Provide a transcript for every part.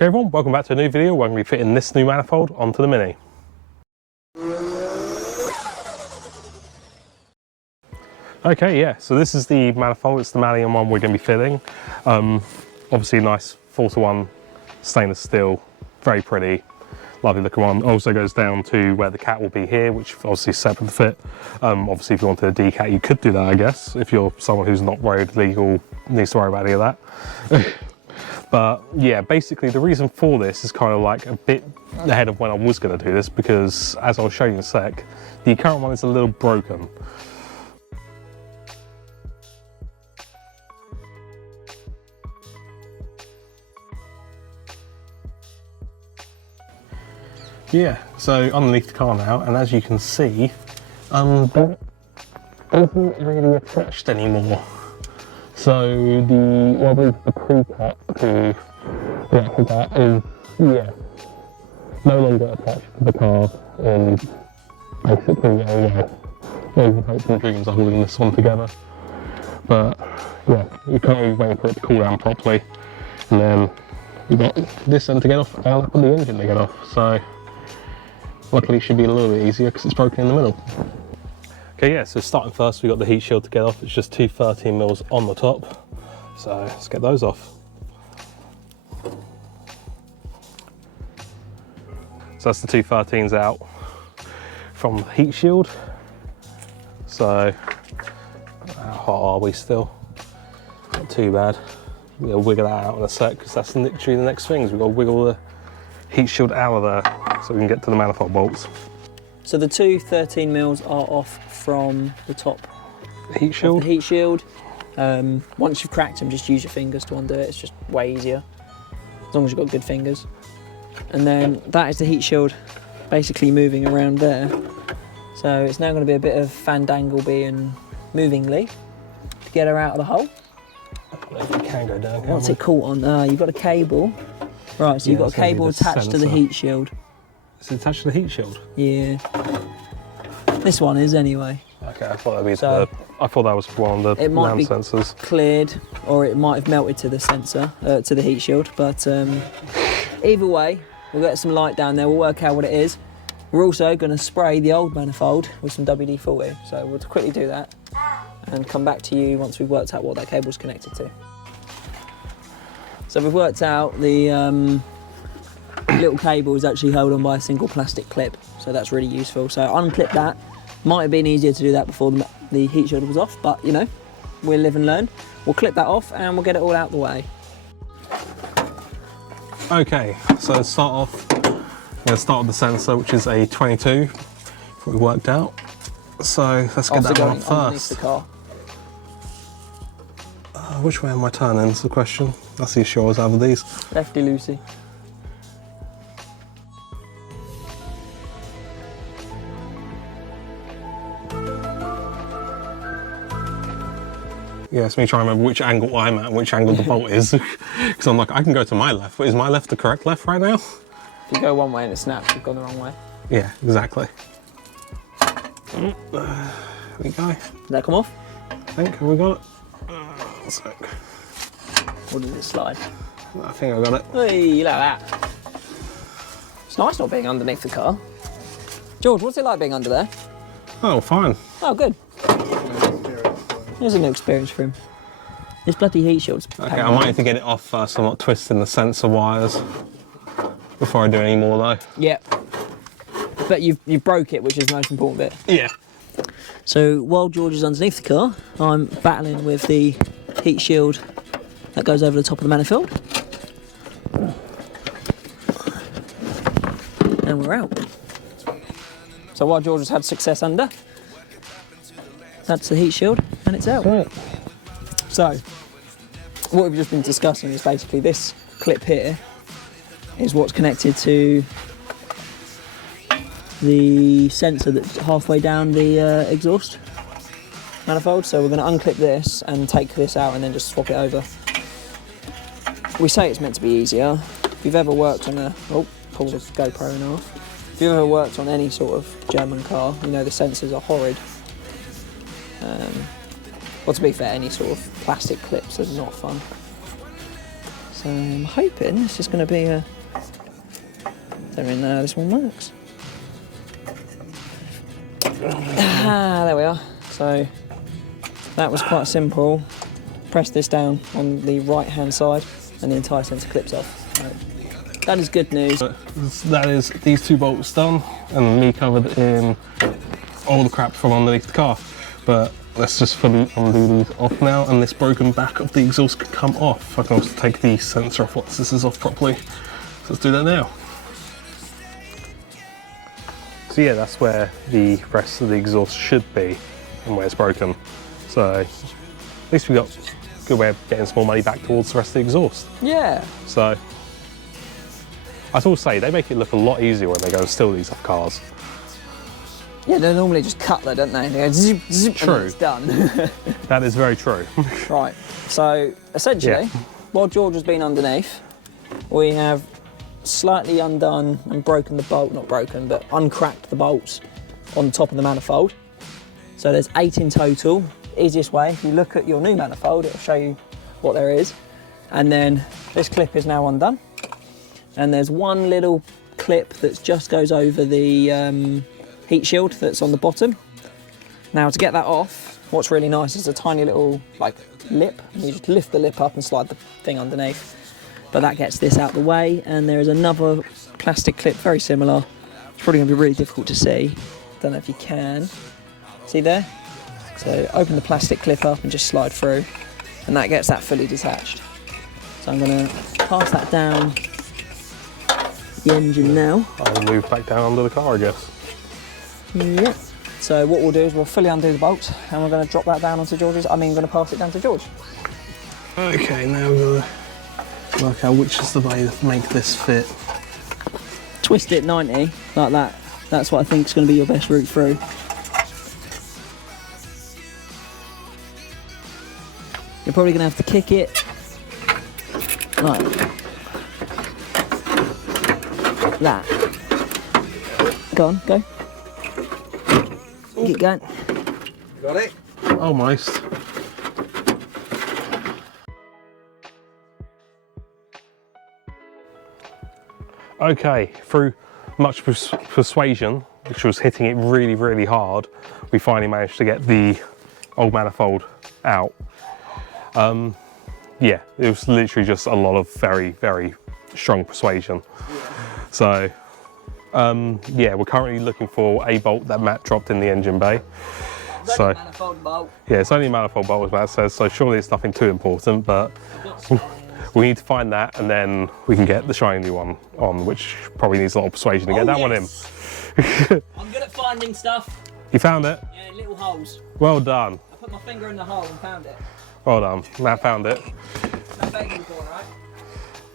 Okay everyone, welcome back to a new video where I'm going to be fitting this new manifold onto the Mini. Okay, yeah, so this is the manifold, it's the Malian one we're going to be fitting. Obviously nice 4:1 stainless steel, very pretty, lovely looking one. Also goes down to where the cat will be here, which obviously is separate to fit. Obviously if you wanted a D-cat you could do that, I guess, if you're someone who's not road legal, needs to worry about any of that. But yeah, basically the reason for this is kind of like a bit ahead of when I was going to do this, because as I'll show you in a sec, the current one is a little broken. Yeah, so underneath the car now, and as you can see, that isn't really attached anymore. So I believe the pre-cut to the actual cat is, yeah, no longer attached to the car, and basically, those hopes and dreams are holding this one together. But yeah, you can't really wait for it to cool down properly, and then you've got this end to get off and up on the engine to get off. So luckily it should be a little bit easier because it's broken in the middle. Okay, yeah, so starting first, we've got the heat shield to get off. It's just two 13mm on the top. So let's get those off. So that's the two 13s out from the heat shield. So how hot are we still? Not too bad. We'll wiggle that out in a sec, because that's literally the next thing. We've got to wiggle the heat shield out of there so we can get to the manifold bolts. So the two 13mm are off from the top heat shield. The heat shield. Once you've cracked them, just use your fingers to undo it. It's just way easier, as long as you've got good fingers. And then that is the heat shield basically moving around there. So it's now going to be a bit of fandangleby and movingly to get her out of the hole. I don't know if it can go down. What's it caught on? You've got a cable. Right, so you've got a cable attached to the heat shield. Is it attached to the heat shield? Yeah. This one is anyway. Okay, I thought I thought that was one of the land sensors. Cleared, or it might have melted to the sensor, to the heat shield. But either way, we'll get some light down there. We'll work out what it is. We're also going to spray the old manifold with some WD-40. So we'll quickly do that and come back to you once we've worked out what that cable's connected to. So we've worked out the little cable is actually held on by a single plastic clip, so that's really useful. So unclip that. Might have been easier to do that before the heat shield was off, but you know, we'll live and learn. We'll clip that off and we'll get it all out the way. Okay, so to start off, we're going to start with the sensor, which is a 22, what we worked out. So let's get that one off first. The car. Which way am I turning is the question. That's the issue I always have with these. Lefty loosey. Yeah, it's me trying to remember which angle I'm at and which angle the bolt is. Because I'm like, I can go to my left, but is my left the correct left right now? If you go one way and it snaps, you've gone the wrong way. Yeah, exactly. There we go. Did that come off? I think, have we got it? One sec. Or did it slide? I think I got it. Hey, look at that. It's nice not being underneath the car. George, what's it like being under there? Oh, fine. Oh, good. There's a new experience for him. This bloody heat shield's Okay, I might need to get it off first. I'm not twisting the sensor wires before I do any more though. Yeah. But you've broke it, which is the most important bit. Yeah. So while George is underneath the car, I'm battling with the heat shield that goes over the top of the manifold. And we're out. So while George has had success under, that's the heat shield and it's out. Right. So what we've just been discussing is basically this clip here is what's connected to the sensor that's halfway down the exhaust manifold. So we're going to unclip this and take this out and then just swap it over. We say it's meant to be easier. If you've ever worked on pull this GoPro in half. If you've ever worked on any sort of German car, you know the sensors are horrid. Well, to be fair, any sort of plastic clips are not fun. So I'm hoping this is going to be a... I mean, this one works. Ah, there we are. So that was quite simple. Press this down on the right hand side and the entire sensor clips off. So that is good news. That is these 2 bolts done and me covered in all the crap from underneath the car. But let's just fully undo these off now, and this broken back of the exhaust can come off. I can also take the sensor off once this is off properly. So let's do that now. So yeah, that's where the rest of the exhaust should be and where it's broken. So at least we got a good way of getting some more money back towards the rest of the exhaust. Yeah. So I will say, they make it look a lot easier when they go and steal these off cars. Yeah, they normally just cut there, don't they? They go zip, zip, True. and it's done. That is very true. Right, so essentially, while George has been underneath, we have slightly undone and broken the bolt, not broken, but uncracked the bolts on the top of the manifold. So there's 8 in total. Easiest way, if you look at your new manifold, it'll show you what there is. And then this clip is now undone. And there's one little clip that just goes over the heat shield that's on the bottom. Now to get that off, what's really nice is a tiny little like lip. You just lift the lip up and slide the thing underneath. But that gets this out the way, and there is another plastic clip very similar. It's probably going to be really difficult to see. Don't know if you can. See there? So open the plastic clip up and just slide through, and that gets that fully detached. So I'm going to pass that down the engine now. I'll move back down under the car, I guess. Yep. So what we'll do is we'll fully undo the bolts, and we're going to drop that down onto George's. I mean, we're going to pass it down to George. Okay, now we're going to work out which is the way to make this fit. Twist it 90, like that. That's what I think is going to be your best route through. You're probably going to have to kick it like that. Go on, go. Keep going. Got it? Almost. Okay, through much persuasion, which was hitting it really, really hard, we finally managed to get the old manifold out. Yeah, it was literally just a lot of very, very strong persuasion. So, yeah, we're currently looking for a bolt that Matt dropped in the engine bay. It's only a manifold bolt. Yeah, it's only a manifold bolt, as Matt says, so surely it's nothing too important, but we need to find that, and then we can get the shiny new one on, which probably needs a lot of persuasion to get that one in. I'm good at finding stuff. You found it? Yeah, little holes. Well done. I put my finger in the hole and found it. Well done. Matt found it. That baby corner, right?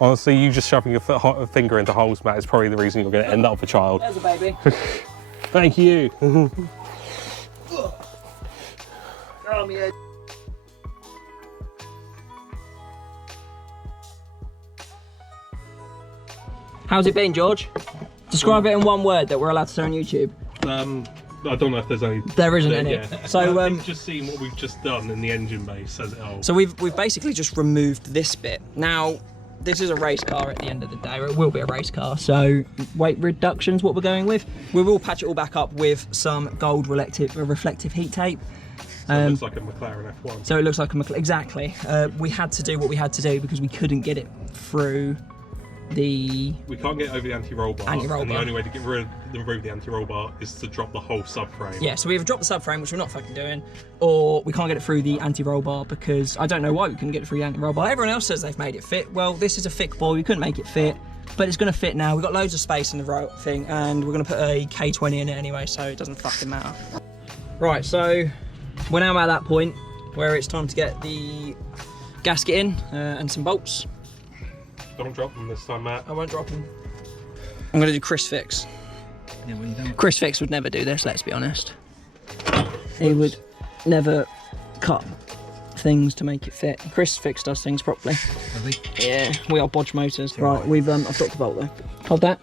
Honestly, you just shoving your finger into holes, Matt, is probably the reason you're going to end up with a child. There's a baby. Thank you. Oh, my head. How's it been, George? Describe it in one word that we're allowed to say on YouTube. I don't know if there's any. There isn't any. Yeah. So I think just seeing what we've just done in the engine bay says it all. So we've basically just removed this bit. Now, this is a race car at the end of the day, or it will be a race car. So weight reduction's what we're going with. We will patch it all back up with some gold reflective heat tape. So it looks like a McLaren F1. So it looks like a McLaren, exactly. We had to do what we had to do because we couldn't get it through the... We can't get over the anti-roll bar, and bar. the only way to get rid of remove the anti-roll bar is to drop the whole subframe. Yeah, so we either drop the subframe, which we're not fucking doing, or we can't get it through the anti-roll bar because I don't know why we couldn't get it through the anti-roll bar. Everyone else says they've made it fit. Well, this is a thick boy, we couldn't make it fit, but it's going to fit now. We've got loads of space in the thing, and we're going to put a K20 in it anyway, so it doesn't fucking matter. Right, so we're now at that point where it's time to get the gasket in and some bolts. Don't drop them this time, Matt. I won't drop them. I'm going to do Chris Fix. Yeah, well, you don't. Chris Fix would never do this, let's be honest. He would never cut things to make it fit. Chris Fix does things properly. Really? Yeah, we are Splodgemotors. Right, we've I've dropped the bolt though. Hold that.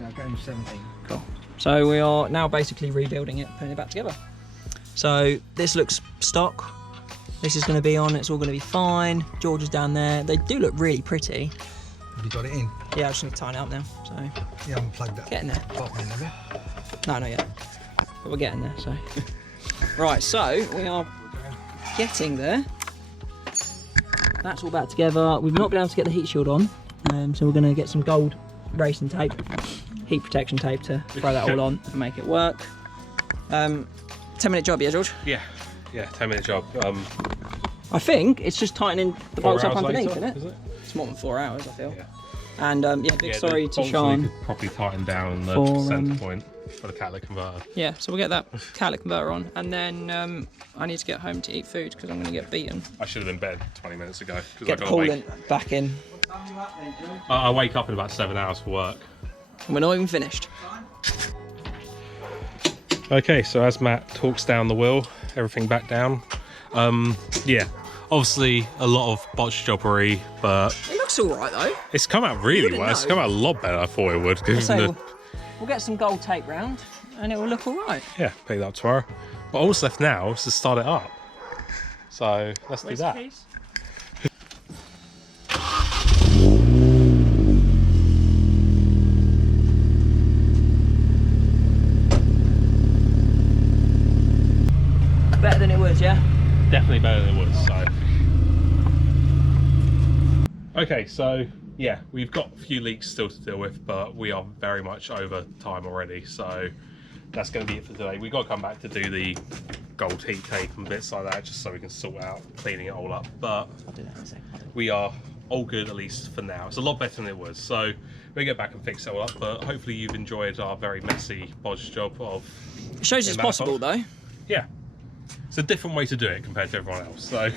Yeah, going 17. Cool. So we are now basically rebuilding it, putting it back together. So this looks stock. This is going to be on, it's all going to be fine. George is down there. They do look really pretty. Have you got it in? Yeah, I just need to tighten it up now. So You haven't plugged that getting there. bottom in, have you? No, not yet. But we're getting there, so. Right, so we are getting there. That's all back together. We've not been able to get the heat shield on, so we're going to get some gold racing tape, heat protection tape to throw that all on and make it work. 10-minute job, yeah, George? Yeah, 10-minute job. I think it's just tightening the 4 bolts up hours underneath, later, isn't it? is it? It's more than 4 hours, I feel. Yeah. And yeah, big sorry to bolts Sean. we could probably tighten down the for, centre point for the catalytic converter. Yeah, so we'll get that catalytic converter on, and then I need to get home to eat food because I'm going to get beaten. I should have been in bed 20 minutes ago. Get the coolant back in. I wake up in about 7 hours for work. And we're not even finished. Okay, so as Matt talks down the wheel, everything back down. Yeah, obviously a lot of botch jobbery, but It looks all right though. it's come out really wouldn't well. It's know. come out a lot better than I thought it would. given So the- we'll get some gold tape round, and it will look all right. yeah, pick that up tomorrow. But all that's left now is to start it up. So let's do that. Better than it was, yeah? Definitely better than it was. So. Okay, so yeah, we've got a few leaks still to deal with, but we are very much over time already. So that's going to be it for today. We've got to come back to do the gold heat tape and bits like that, just so we can sort out cleaning it all up. But I'll do that in a second. we are all good, at least for now. It's a lot better than it was. So we'll get back and fix it all up. But hopefully you've enjoyed our very messy bodge job of. It shows it's possible though. Yeah, it's a different way to do it compared to everyone else. So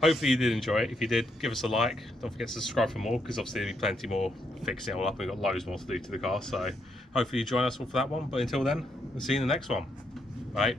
hopefully you did enjoy it. If you did, give us a like. Don't forget to subscribe for more, because obviously there'll be plenty more fixing it all up. We've got loads more to do to the car. So hopefully you join us all for that one. But until then, we'll see you in the next one. Right.